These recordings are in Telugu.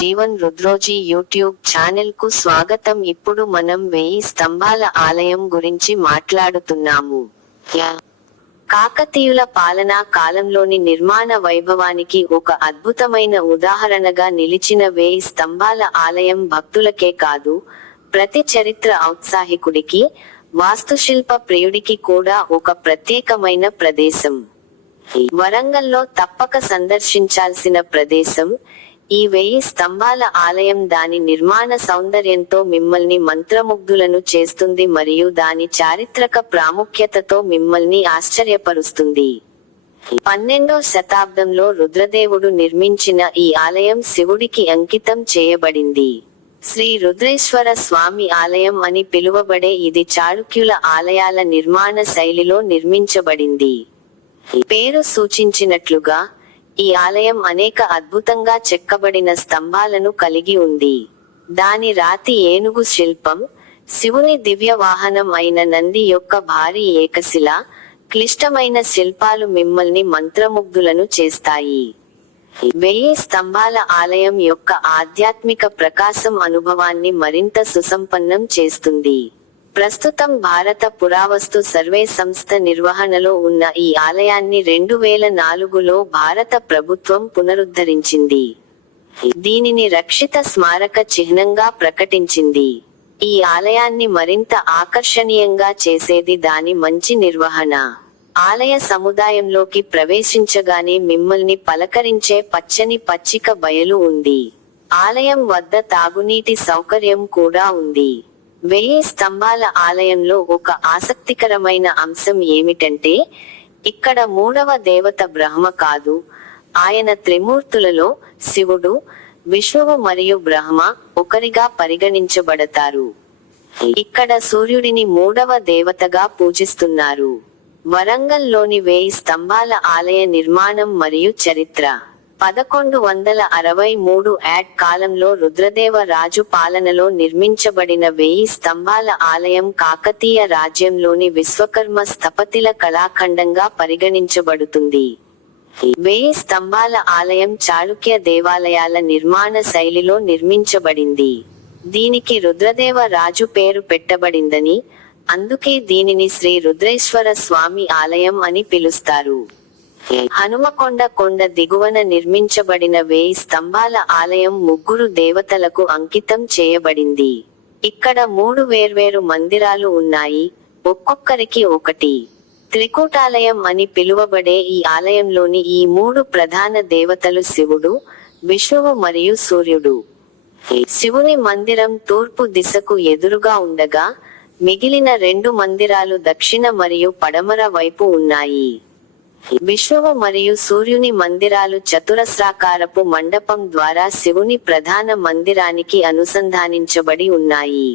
జీవన్ రుద్రోజీ యూట్యూబ్ ఛానల్కు స్వాగతం. ఇప్పుడు మనం వెయ్యి స్తంభాల ఆలయం గురించి మాట్లాడుతున్నాము. కాకతీయుల పాలనా కాలంలోని నిర్మాణ వైభవానికి ఒక అద్భుతమైన ఉదాహరణగా నిలిచిన వేయి స్తంభాల ఆలయం భక్తులకే కాదు ప్రతి చరిత్ర ఔత్సాహికుడికి వాస్తుశిల్ప ప్రియుడికి కూడా ఒక ప్రత్యేకమైన ప్రదేశం. వరంగల్లో తప్పక సందర్శించాల్సిన ప్రదేశం ఈ వెయ్యి స్తంభాల ఆలయం దాని నిర్మాణ సౌందర్యంతో మిమ్మల్ని మంత్రముగ్ధులను చేస్తుంది మరియు దాని చారిత్రక ప్రాముఖ్యతతో మిమ్మల్ని ఆశ్చర్యపరుస్తుంది. పన్నెండో శతాబ్దంలో రుద్రదేవుడు నిర్మించిన ఈ ఆలయం శివుడికి అంకితం చేయబడింది. శ్రీ రుద్రేశ్వర స్వామి ఆలయం అని పిలువబడే ఇది చాళుక్యుల ఆలయాల నిర్మాణ శైలిలో నిర్మించబడింది. పేరు సూచించినట్లుగా ఈ ఆలయం అనేక అద్భుతంగా చెక్కబడిన స్తంభాలను కలిగి ఉంది. దాని రాతి ఏనుగు శిల్పం శివుని దివ్య వాహనం అయిన నంది యొక్క భారీ ఏకశిల క్లిష్టమైన శిల్పాలు మిమ్మల్ని మంత్రముగ్ధులను చేస్తాయి. వెయ్యి స్తంభాల ఆలయం యొక్క ఆధ్యాత్మిక ప్రకాశం అనుభవాన్ని మరింత సుసంపన్నం చేస్తుంది. ప్రస్తుతం భారత పురావస్తు సర్వే సంస్థ నిర్వహణలో ఉన్న ఈ ఆలయాన్ని రెండు వేల నాలుగులో భారత ప్రభుత్వం పునరుద్ధరించింది. దీనిని రక్షిత స్మారక చిహ్నంగా ప్రకటించింది. ఈ ఆలయాన్ని మరింత ఆకర్షణీయంగా చేసేది దాని మంచి నిర్వహణ. ఆలయ సముదాయంలోకి ప్రవేశించగానే మిమ్మల్ని పలకరించే పచ్చని పచ్చిక బయలు ఉంది. ఆలయం వద్ద తాగునీటి సౌకర్యం కూడా ఉంది. వెయ్యి స్తంభాల ఆలయంలో ఒక ఆసక్తికరమైన అంశం ఏమిటంటే ఇక్కడ మూడవ దేవత బ్రహ్మ కాదు ఆయన త్రిమూర్తులలో శివుడు విష్ణువు మరియు బ్రహ్మ ఒకరిగా పరిగణించబడతారు. ఇక్కడ సూర్యుడిని మూడవ దేవతగా పూజిస్తున్నారు. వరంగల్లోని వేయి స్తంభాల ఆలయ నిర్మాణం మరియు చరిత్ర. పదకొండు వందల అరవై మూడు యాడ్ కాలంలో రుద్రదేవ రాజు పాలనలో నిర్మించబడిన వేయి స్తంభాల ఆలయం కాకతీయ రాజ్యంలోని విశ్వకర్మ స్థపతిల కళాఖండంగా పరిగణించబడుతుంది. వేయి స్తంభాల ఆలయం చాళుక్య దేవాలయాల నిర్మాణ శైలిలో నిర్మించబడింది. దీనికి రుద్రదేవ రాజు పేరు పెట్టబడిందని అందుకే దీనిని శ్రీ రుద్రేశ్వర స్వామి ఆలయం అని పిలుస్తారు. హనుమకొండ కొండ దిగువన నిర్మించబడిన వేయి స్తంభాల ఆలయం ముగ్గురు దేవతలకు అంకితం చేయబడింది. ఇక్కడ మూడు వేర్వేరు మందిరాలు ఉన్నాయి ఒక్కొక్కరికి ఒకటి. త్రికూటాలయం అని పిలువబడే ఈ ఆలయంలోని ఈ మూడు ప్రధాన దేవతలు శివుడు విష్ణువు మరియు సూర్యుడు. శివుని మందిరం తూర్పు దిశకు ఎదురుగా ఉండగా మిగిలిన రెండు మందిరాలు దక్షిణ మరియు పడమర వైపు ఉన్నాయి. విష్ణువు మరియు సూర్యుని మందిరాలు చతురస్రాకారపు మండపం ద్వారా శివుని ప్రధాన మందిరానికి అనుసంధానించబడి ఉన్నాయి.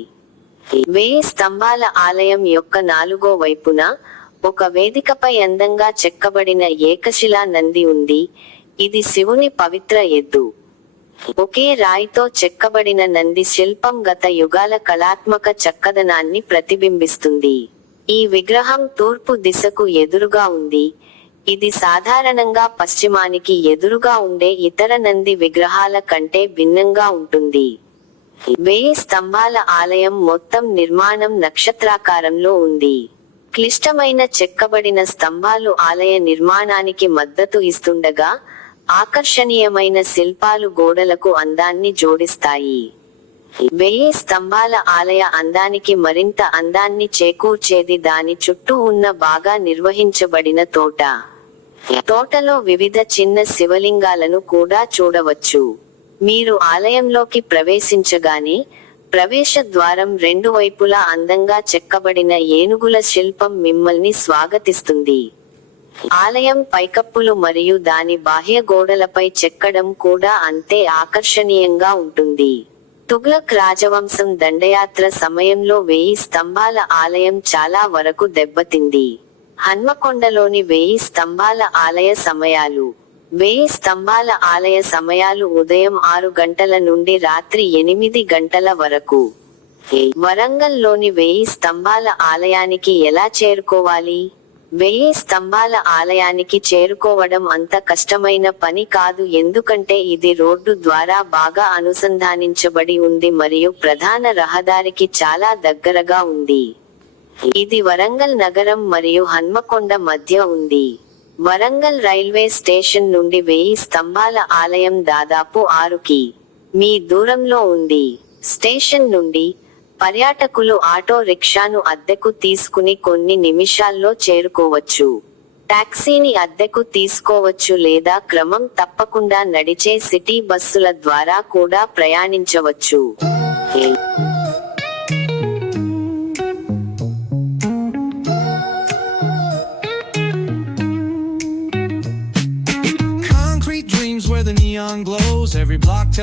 వేయి స్తంభాల ఆలయం యొక్క నాలుగో వైపున ఒక వేదికపై అందంగా చెక్కబడిన ఏకశిలా నంది ఉంది. ఇది శివుని పవిత్ర ఎద్దు. ఒకే రాయితో చెక్కబడిన నంది శిల్పం గత యుగాల కళాత్మక చక్కదనాన్ని ప్రతిబింబిస్తుంది. ఈ విగ్రహం తూర్పు దిశకు ఎదురుగా ఉంది. ఇది సాధారణంగా పశ్చిమానికి ఎదురుగా ఉండే ఇతర నంది విగ్రహాల కంటే భిన్నంగా ఉంటుంది. వెయ్యి స్తంభాల ఆలయం మొత్తం నిర్మాణం నక్షత్రాకారంలో ఉంది. క్లిష్టమైన చెక్కబడిన స్తంభాలు ఆలయ నిర్మాణానికి మద్దతు ఇస్తుండగా ఆకర్షణీయమైన శిల్పాలు గోడలకు అందాన్ని జోడిస్తాయి. వెయ్యి స్తంభాల ఆలయ అందానికి మరింత అందాన్ని చేకూర్చేది దాని చుట్టూ ఉన్న బాగా నిర్వహించబడిన తోట. తోటలో వివిధ చిన్న శివలింగాలను కూడా చూడవచ్చు. మీరు ఆలయంలోకి ప్రవేశించగానే ప్రవేశ ద్వారం రెండు వైపులా అందంగా చెక్కబడిన ఏనుగుల శిల్పం మిమ్మల్ని స్వాగతిస్తుంది. ఆలయం పైకప్పులు మరియు దాని బాహ్య గోడలపై చెక్కడం కూడా అంతే ఆకర్షణీయంగా ఉంటుంది. తుగ్లక్ రాజవంశం దండయాత్ర సమయంలో వెయ్యి స్తంభాల ఆలయం చాలా వరకు దెబ్బతింది. హన్మకొండలోని వెయ్యి స్తంభాల ఆలయ సమయాలు. వెయ్యి స్తంభాల ఆలయ సమయాలు ఉదయం ఆరు గంటల నుండి రాత్రి ఎనిమిది గంటల వరకు. వరంగల్లోని వెయ్యి స్తంభాల ఆలయానికి ఎలా చేరుకోవాలి? వెయ్యి స్తంభాల ఆలయానికి చేరుకోవడం అంత కష్టమైన పని కాదు ఎందుకంటే ఇది రోడ్డు ద్వారా బాగా అనుసంధానించబడి ఉంది మరియు ప్రధాన రహదారికి చాలా దగ్గరగా ఉంది. ఇది వరంగల్ నగరం మరియు హన్మకొండ మధ్య ఉంది. వరంగల్ రైల్వే స్టేషన్ నుండి వెయ్యి స్తంభాల ఆలయం దాదాపు ఆరుకి మీ దూరంలో ఉంది. స్టేషన్ నుండి పర్యాటకులు ఆటో రిక్షాను అద్దెకు తీసుకుని కొన్ని నిమిషాల్లో చేరుకోవచ్చు. టాక్సీని అద్దెకు తీసుకోవచ్చు లేదా క్రమం తప్పకుండా నడిచే సిటీ బస్సుల ద్వారా కూడా ప్రయాణించవచ్చు.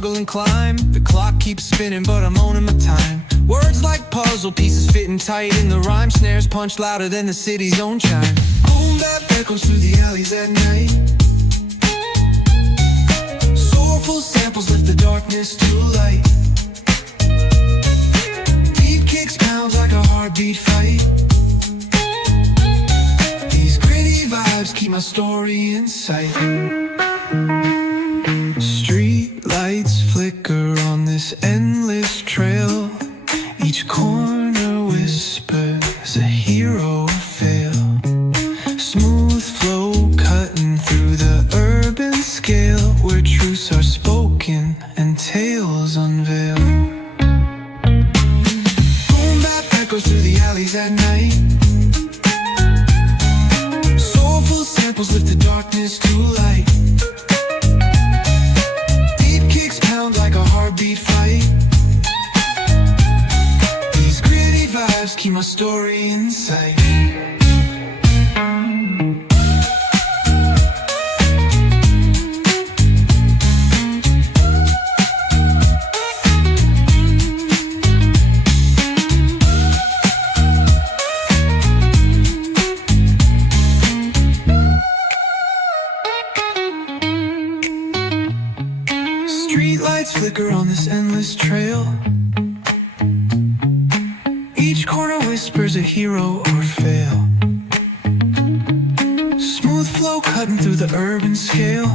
Struggle and climb. The clock keeps spinning, but I'm owning my time. Words like puzzle pieces fitting tight in the rhyme. Snares punch louder than the city's own chime. Boom that echoes through the alleys at night. Soulful samples lift the darkness to light. Deep kicks pound like a heartbeat fight. These gritty vibes keep my story in sight. Through the alleys at night. Soulful samples lift the darkness to light. Deep kicks pound like a heartbeat fight. These gritty vibes keep my story in sight. Flicker on this endless trail. Each corner whispers a hero or fail. Smooth flow cutting through the urban scale.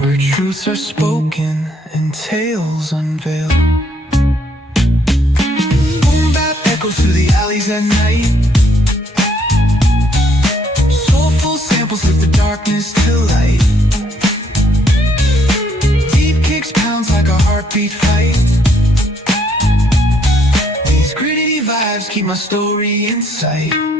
Where truths are spoken and tales unveiled. Boom bap echoes through the alleys at night. Soulful samples lift the darkness to light. My story in sight.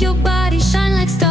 your body shine like stars.